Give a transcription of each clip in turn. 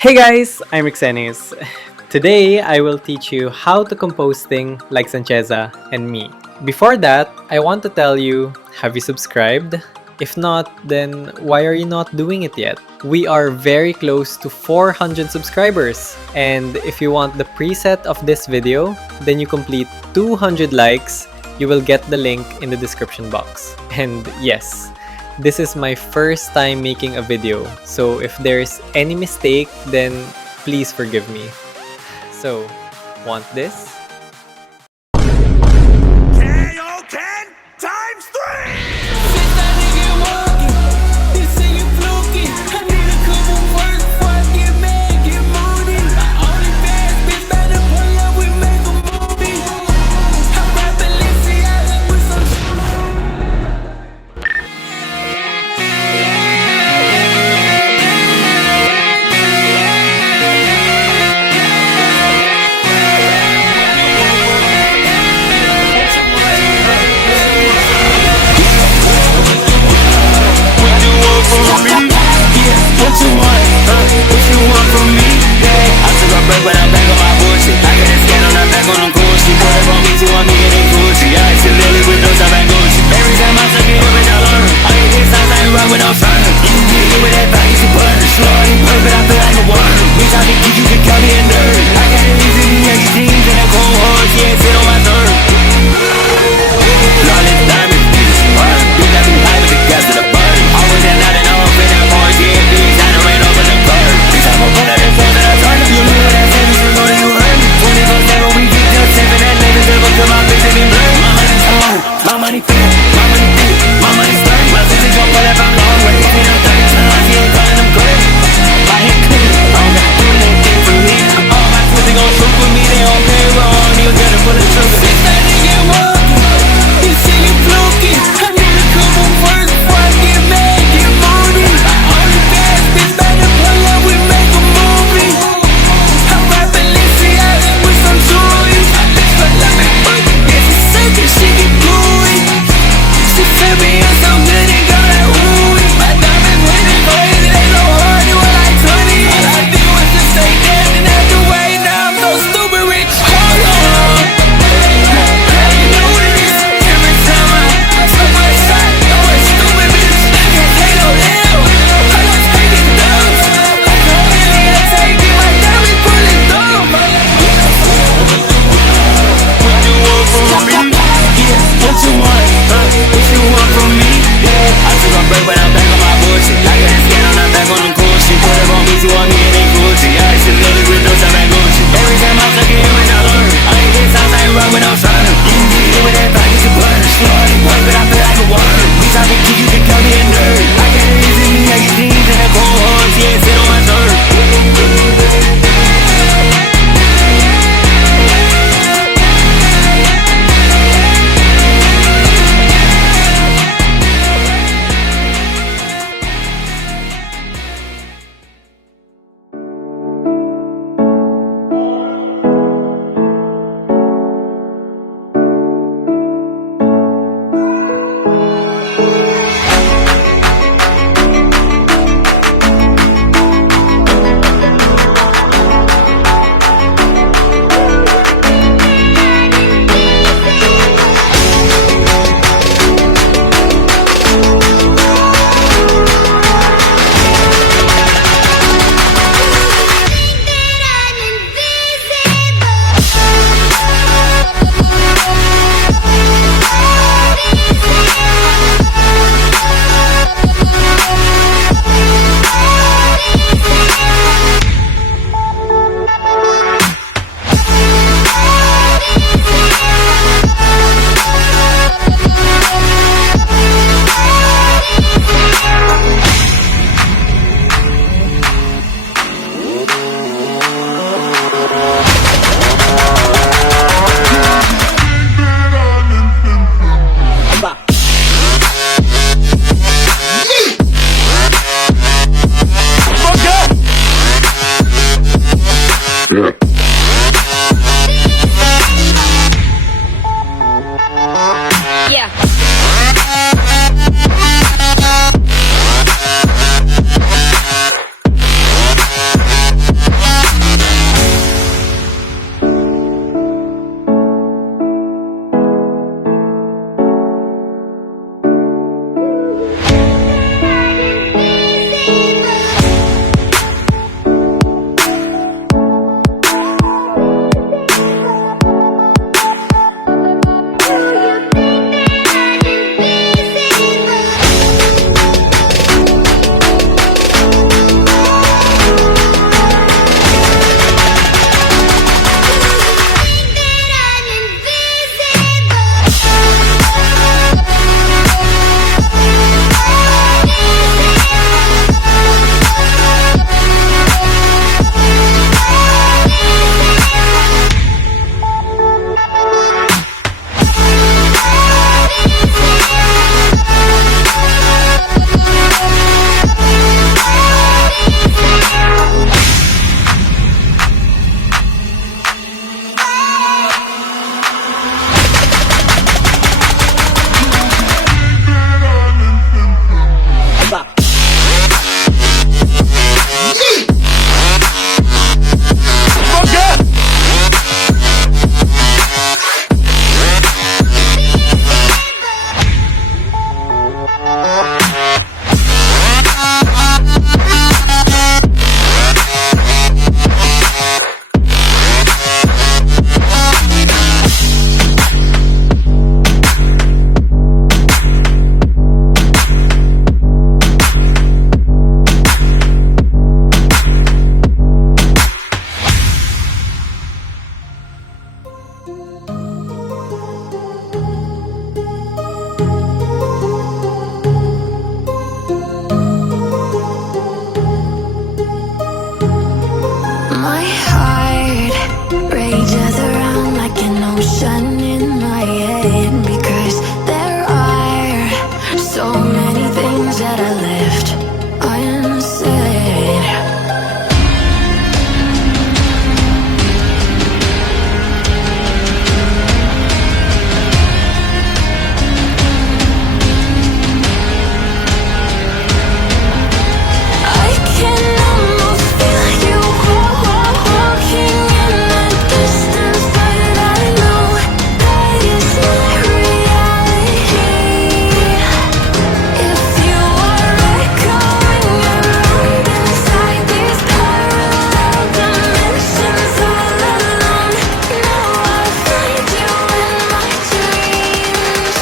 Hey guys, I'm 𝒏𝒂𝒃𝒆. Today, I will teach you how to composting like Sanchezae and me. Before that, I want to tell you, have you subscribed? If not, then why are you not doing it yet? We are very close to 400 subscribers. And if you want the preset of this video, then you complete 200 likes, you will get the link in the description box. And yes, this is my first time making a video, so if there's any mistake, then please forgive me. So, want this? heart rages around like an ocean in my head, because there are so many things that I left unsaid. I can almost feel you walking in the distance, but I know that it's not reality. If you are echoing around inside these parallel dimensions all alone, now I'll find you in my dreams.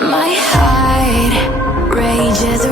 My heart rages